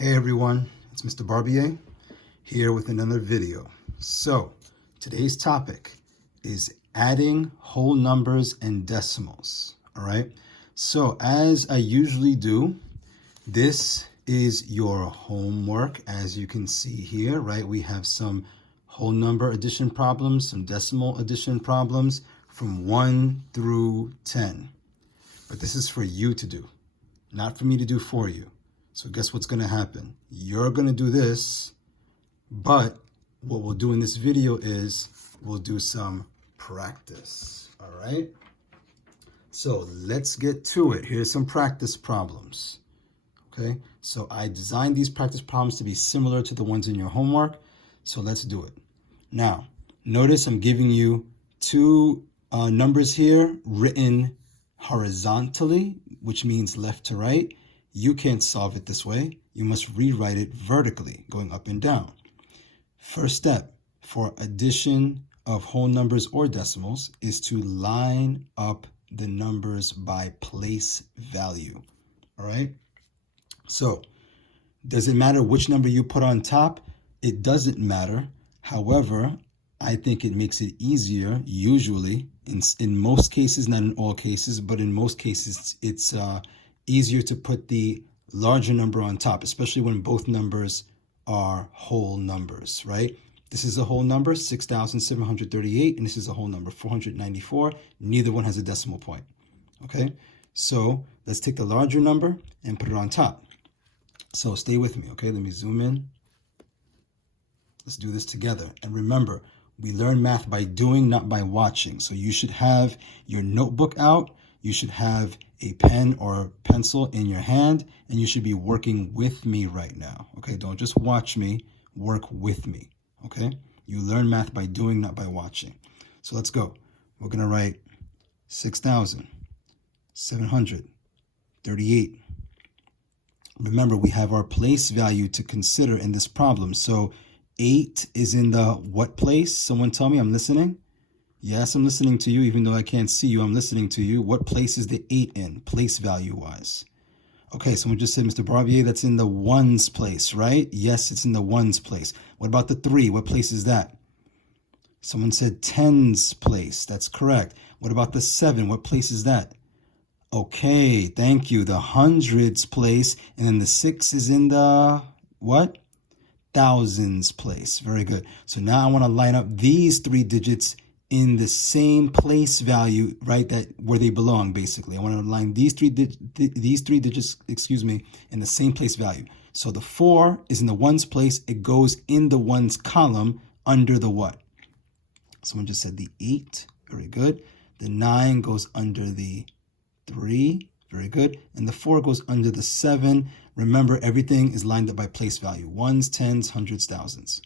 Hey everyone, it's Mr. Barbier here with another video. So today's topic is adding whole numbers and decimals. All right. So as I usually do, this is your homework. As you can see here, right? We have some whole number addition problems, some decimal addition problems from 1 through 10. But this is for you to do, not for me to do for you. So guess what's going to happen? You're going to do this, but what we'll do in this video is we'll do some practice. All right. So let's get to it. Here's some practice problems. Okay. So I designed these practice problems to be similar to the ones in your homework. So let's do it. Now, notice I'm giving you two numbers here written horizontally, which means left to right. You can't solve it this way. You must rewrite it vertically, going up and down. First step for addition of whole numbers or decimals is to line up the numbers by place value. All right. So does it matter which number you put on top? It doesn't matter. However, I think it makes it easier, usually, in most cases, not in all cases, but in most cases, it's easier to put the larger number on top, especially when both numbers are whole numbers, right? This is a whole number, 6,738, and this is a whole number, 494. Neither one has a decimal point, okay? So let's take the larger number and put it on top. So stay with me, okay? Let me zoom in. Let's do this together. And remember, we learn math by doing, not by watching. So you should have your notebook out. You should have a pen or pencil in your hand, and you should be working with me right now. Okay, don't just watch me, work with me. Okay, you learn math by doing, not by watching. So let's go. We're going to write 6,738. Remember, we have our place value to consider in this problem. So 8 is in the what place? Someone tell me, I'm listening. Yes, I'm listening to you, even though I can't see you. I'm listening to you. What place is the 8 in, place value-wise? Okay, someone just said, Mr. Barbier, that's in the ones place, right? Yes, it's in the ones place. What about the 3? What place is that? Someone said tens place. That's correct. What about the 7? What place is that? Okay, thank you. The hundreds place. And then the 6 is in the what? Thousands place. Very good. So now I want to line up these 3 digits in the same place value, right? That where they belong, basically. I want to line these three digits, in the same place value. So the 4 is in the ones place. It goes in the ones column under the what? Someone just said the 8. Very good. The 9 goes under the 3. Very good. And the 4 goes under the 7. Remember, everything is lined up by place value. Ones, tens, hundreds, thousands.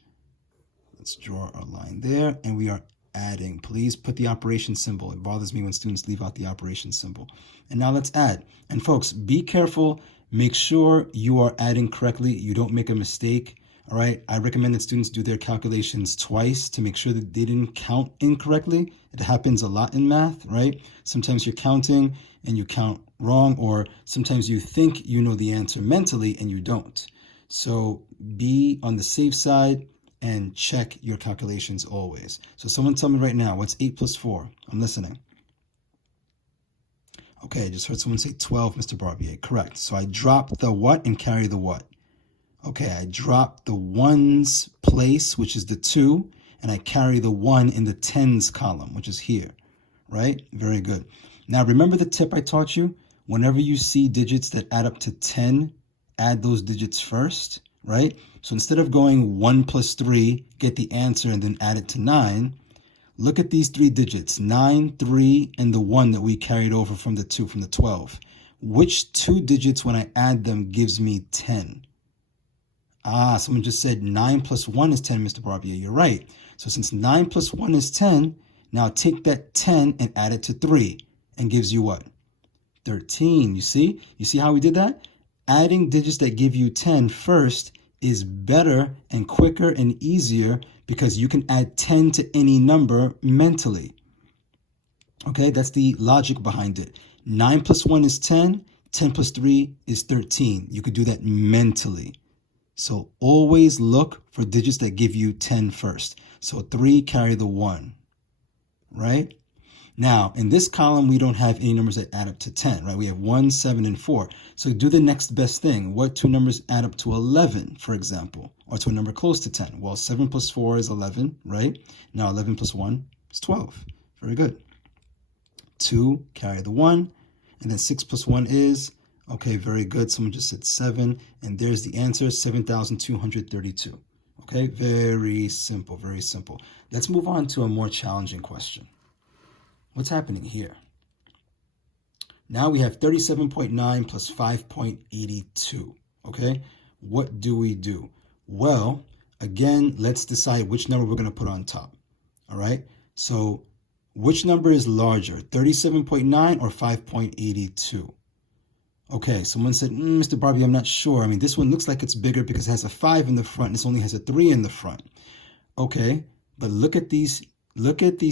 Let's draw our line there. And we are adding. Please put the operation symbol. It bothers me when students leave out the operation symbol. And now let's add. And folks, be careful. Make sure you are adding correctly. You don't make a mistake. All right. I recommend that students do their calculations twice to make sure that they didn't count incorrectly. It happens a lot in math, right? Sometimes you're counting and you count wrong, or sometimes you think you know the answer mentally and you don't. So be on the safe side and check your calculations always. So someone tell me right now, what's 8 plus 4? I'm listening. Okay, I just heard someone say 12, Mr. Barbier. Correct. So I drop the what and carry the what? Okay, I drop the ones place, which is the 2, and I carry the 1 in the tens column, which is here, right? Very good. Now, remember the tip I taught you? Whenever you see digits that add up to 10, add those digits first, right? So instead of going 1 plus 3, get the answer, and then add it to 9, look at these 3 digits, 9, 3, and the 1 that we carried over from the 2, from the 12. Which 2 digits, when I add them, gives me 10? Ah, someone just said 9 plus 1 is 10, Mr. Barbier. You're right. So since 9 plus 1 is 10, now take that 10 and add it to 3, and gives you what? 13. You see? You see how we did that? Adding digits that give you 10 first is better and quicker and easier because you can add 10 to any number mentally. Okay, that's the logic behind it. 9 plus 1 is 10. 10 plus 3 is 13. You could do that mentally. So always look for digits that give you 10 first. So 3 carry the 1, right? Now, in this column, we don't have any numbers that add up to 10, right? We have 1, 7, and 4. So do the next best thing. What two numbers add up to 11, for example, or to a number close to 10? Well, 7 plus 4 is 11, right? Now 11 plus 1 is 12. Very good. 2, carry the 1. And then 6 plus 1 is, okay, very good. Someone just said 7. And there's the answer, 7,232. Okay, very simple, very simple. Let's move on to a more challenging question. What's happening here? Now we have 37.9 plus 5.82, okay? What do we do? Well, again, let's decide which number we're going to put on top, all right? So which number is larger, 37.9 or 5.82? Okay, someone said, Mr. Barbie, I'm not sure. I mean, this one looks like it's bigger because it has a 5 in the front. This only has a 3 in the front. Okay, but look at these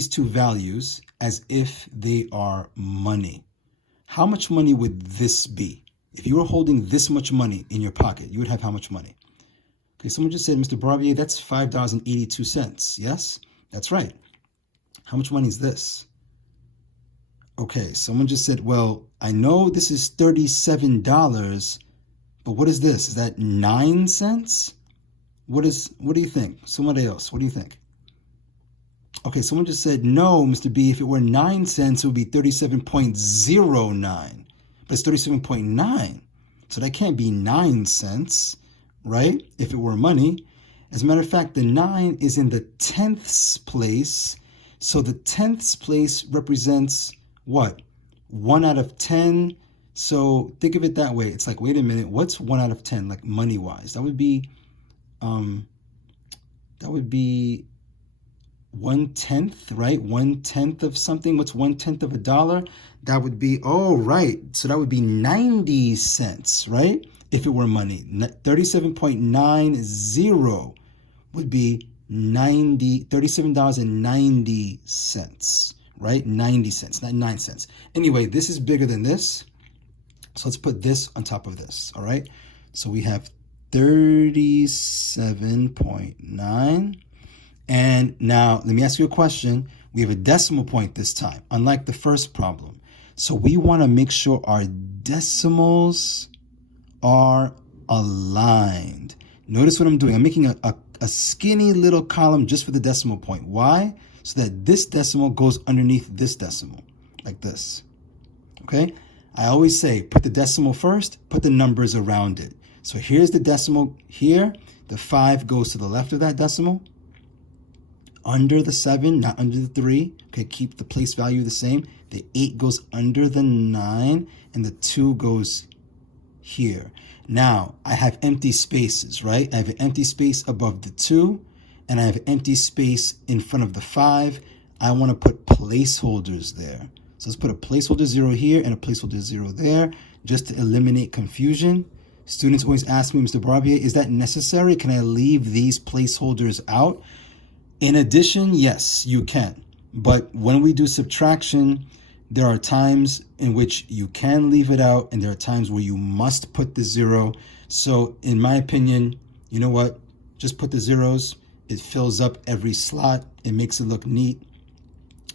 two values as if they are money. How much money would this be? If you were holding this much money in your pocket, you would have how much money? Okay, someone just said, Mr. Barbier, that's $5.82. Yes, that's right. How much money is this? Okay, someone just said, well, I know this is $37, but what is this? Is that 9 cents? What do you think? Somebody else, what do you think? Okay, someone just said, no, Mr. B, if it were 9 cents, it would be 37.09. But it's 37.9. So that can't be 9 cents, right? If it were money. As a matter of fact, the 9 is in the tenths place. So the tenths place represents what? 1 out of 10. So think of it that way. It's like, wait a minute, what's 1 out of 10, like money-wise? That would be 1/10, right? 1/10 of something. What's 1/10 of a dollar? That would be, oh, right. So that would be 90 cents, right? If it were money. 37.90 would be $37.90, right? 90 cents, not 9 cents. Anyway, this is bigger than this. So let's put this on top of this, all right? So we have 37.9. And now let me ask you a question. We have a decimal point this time, unlike the first problem. So we want to make sure our decimals are aligned. Notice what I'm doing. I'm making a skinny little column just for the decimal point. Why? So that this decimal goes underneath this decimal, like this. Okay? I always say, put the decimal first, put the numbers around it. So here's the decimal here. The 5 goes to the left of that decimal. Under the 7, not under the 3. Okay, keep the place value the same. The 8 goes under the 9, and the 2 goes here. Now, I have empty spaces, right? I have an empty space above the 2, and I have an empty space in front of the 5. I want to put placeholders there. So let's put a placeholder 0 here and a placeholder 0 there, just to eliminate confusion. Students always ask me, Mr. Barbier, is that necessary? Can I leave these placeholders out? In addition, yes, you can. But when we do subtraction, there are times in which you can leave it out, and there are times where you must put the 0. So in my opinion, you know what? Just put the zeros. It fills up every slot. It makes it look neat.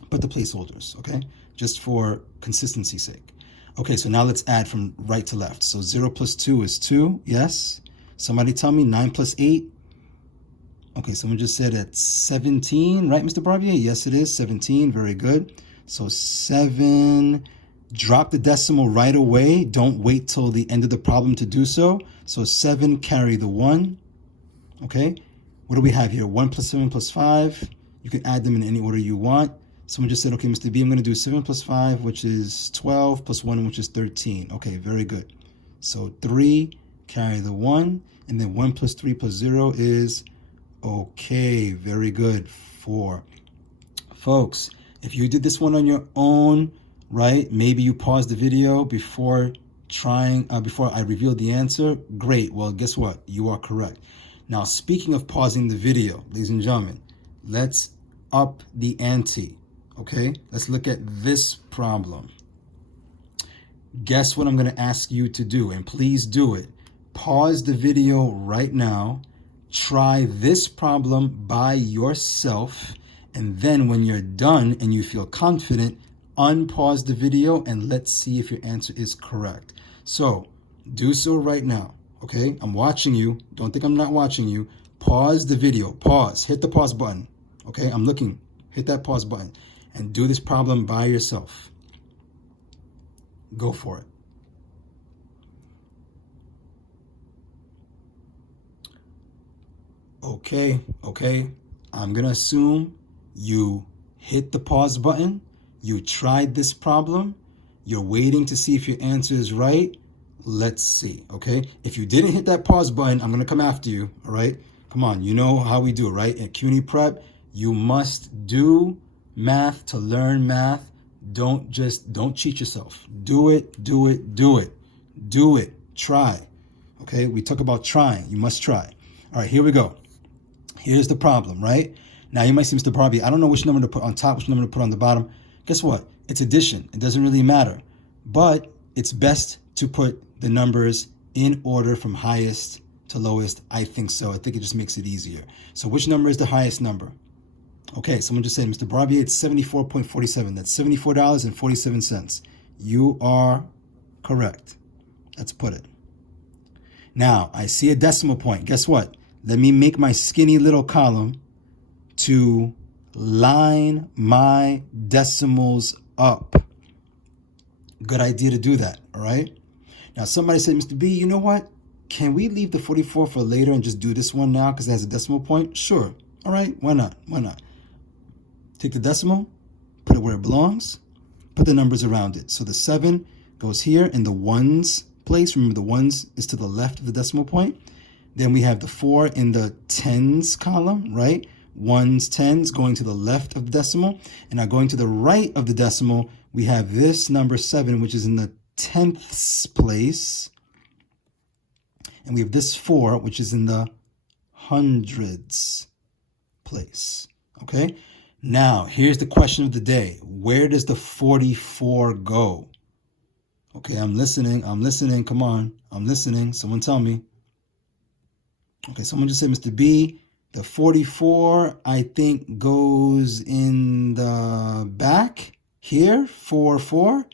Put the placeholders, okay? Just for consistency's sake. Okay, so now let's add from right to left. So 0 plus 2 is 2, yes? Somebody tell me 9 plus 8. Okay, someone just said it's 17, right, Mr. Barbier? Yes, it is 17. Very good. So 7, drop the decimal right away. Don't wait till the end of the problem to do so. So 7, carry the 1. Okay, what do we have here? 1 plus 7 plus 5. You can add them in any order you want. Someone just said, okay, Mr. B, I'm going to do 7 plus 5, which is 12, plus 1, which is 13. Okay, very good. So 3, carry the 1, and then 1 plus 3 plus 0 is... okay, very good. 4. Folks, if you did this one on your own, right? Maybe you paused the video before I revealed the answer. Great. Well, guess what? You are correct. Now, speaking of pausing the video, ladies and gentlemen, let's up the ante. Okay? Let's look at this problem. Guess what I'm going to ask you to do, and please do it. pause the video right now, try this problem by yourself, and then when you're done and you feel confident, unpause the video and let's see if your answer is correct. So do so right now, okay? I'm watching you. Don't think I'm not watching you. Pause the video. Pause. Hit the pause button, okay? I'm looking. Hit that pause button and do this problem by yourself. Go for it. Okay. I'm going to assume you hit the pause button. You tried this problem. You're waiting to see if your answer is right. Let's see, okay? If you didn't hit that pause button, I'm going to come after you, all right? Come on, you know how we do it, right? At CUNY Prep, you must do math to learn math. Don't cheat yourself. Do it. Try, okay? We talk about trying. You must try. All right, here we go. Here's the problem, right? Now, you might say, Mr. Barbie, I don't know which number to put on top, which number to put on the bottom. Guess what? It's addition. It doesn't really matter. But it's best to put the numbers in order from highest to lowest. I think so. I think it just makes it easier. So which number is the highest number? Okay, someone just said, Mr. Barbier, it's 74.47. That's $74.47. You are correct. Let's put it. Now, I see a decimal point. Guess what? Let me make my skinny little column to line my decimals up. Good idea to do that, all right? Now, somebody said, Mr. B, you know what? Can we leave the 44 for later and just do this one now because it has a decimal point? Sure. All right, why not? Take the decimal, put it where it belongs, put the numbers around it. So the 7 goes here in the ones place. Remember, the ones is to the left of the decimal point. Then we have the 4 in the tens column, right? Ones, tens going to the left of the decimal. And now going to the right of the decimal, we have this number 7, which is in the tenths place. And we have this 4, which is in the hundreds place. Okay? Now, here's the question of the day. Where does the 44 go? Okay, I'm listening. Come on. I'm listening. Someone tell me. Okay, someone just said, Mr. B, the 44, I think, goes in the back here, 4.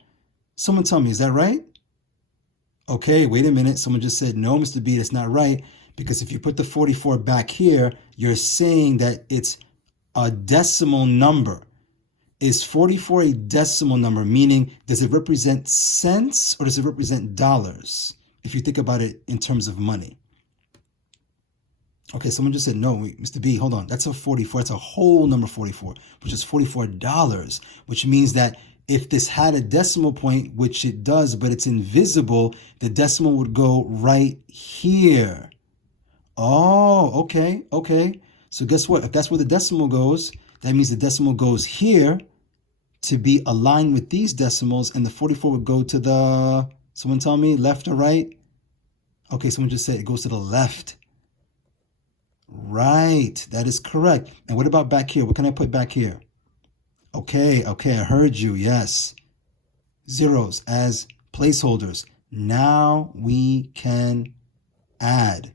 Someone tell me, is that right? Okay, wait a minute. Someone just said, no, Mr. B, that's not right. Because if you put the 44 back here, you're saying that it's a decimal number. Is 44 a decimal number? Meaning, does it represent cents or does it represent dollars? If you think about it in terms of money. Okay, someone just said, no, wait, Mr. B, hold on. That's a 44. That's a whole number 44, which is $44, which means that if this had a decimal point, which it does, but it's invisible, the decimal would go right here. Oh, okay. So guess what? If that's where the decimal goes, that means the decimal goes here to be aligned with these decimals, and the 44 would go to the, someone tell me, left or right? Okay, someone just said it goes to the left. Right, that is correct. And what about back here? What can I put back here? Okay, I heard you, yes. Zeros as placeholders. Now we can add.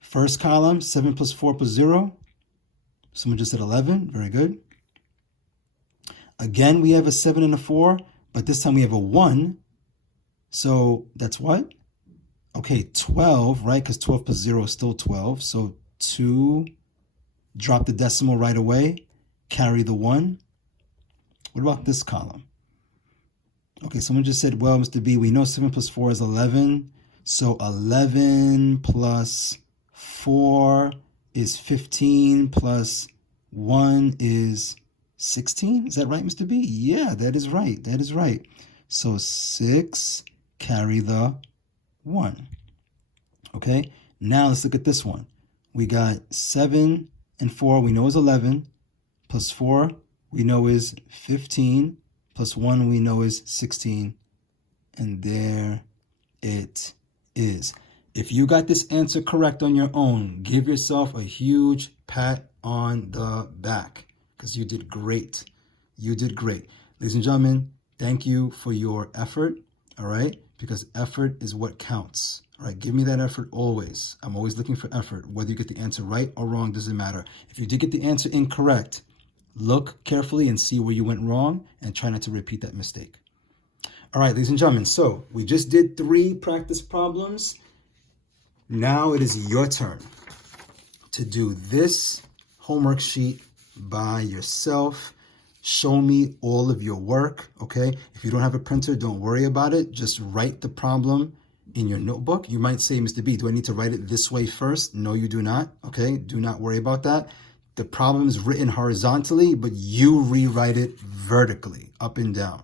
First column, 7 plus 4 plus 0. Someone just said 11, very good. Again, we have a 7 and a 4, but this time we have a 1. So that's what? Okay, 12, right? Because 12 plus 0 is still 12. So 2, drop the decimal right away, carry the 1. What about this column? Okay, someone just said, well, Mr. B, we know 7 plus 4 is 11. So 11 plus 4 is 15 plus 1 is 16. Is that right, Mr. B? Yeah, that is right. So 6, carry the 1. Okay, now let's look at this one. We got 7 and 4, we know is 11, plus 4, we know is 15, plus 1, we know is 16, and there it is. If you got this answer correct on your own, give yourself a huge pat on the back, because you did great. Ladies and gentlemen, thank you for your effort, all right? Because effort is what counts, All right, give me that effort always. I'm always looking for effort. Whether you get the answer right or wrong doesn't matter. If you did get the answer incorrect, look carefully and see where you went wrong and try not to repeat that mistake. All right, ladies and gentlemen, so we just did 3 practice problems. Now it is your turn to do this homework sheet by yourself. Show me all of your work, okay? If you don't have a printer, don't worry about it. Just write the problem in your notebook. You might say, Mr. B, do I need to write it this way first? No, you do not, okay? Do not worry about that. The problem is written horizontally, but you rewrite it vertically, up and down,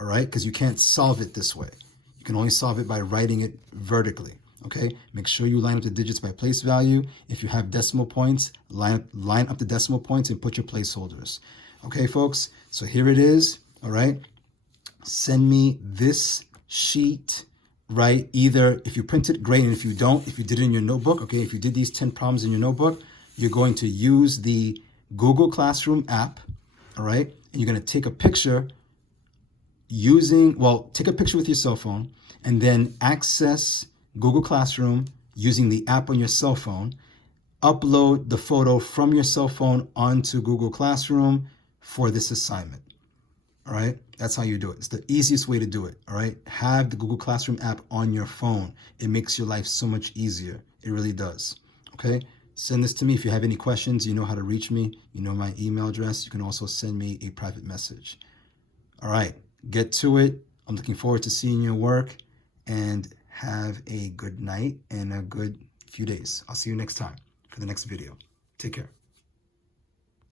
all right? Because you can't solve it this way. You can only solve it by writing it vertically, okay? Make sure you line up the digits by place value. If you have decimal points, line up the decimal points and put your placeholders. Okay, folks, so here it is, all right? Send me this sheet, right? Either if you print it, great, and if you don't, if you did it in your notebook, okay, if you did these 10 problems in your notebook, you're going to use the Google Classroom app, all right? And you're going to take a picture take a picture with your cell phone and then access Google Classroom using the app on your cell phone. Upload the photo from your cell phone onto Google Classroom for this assignment. All right, that's how you do it. It's the easiest way to do it. All right, have the Google Classroom app on your phone. It makes your life so much easier. It really does. Okay, send this to me. If you have any questions, you know how to reach me. You know my email address. You can also send me a private message. All right, get to it. I'm looking forward to seeing your work, and have a good night and a good few days. I'll see you next time for the next video. Take care.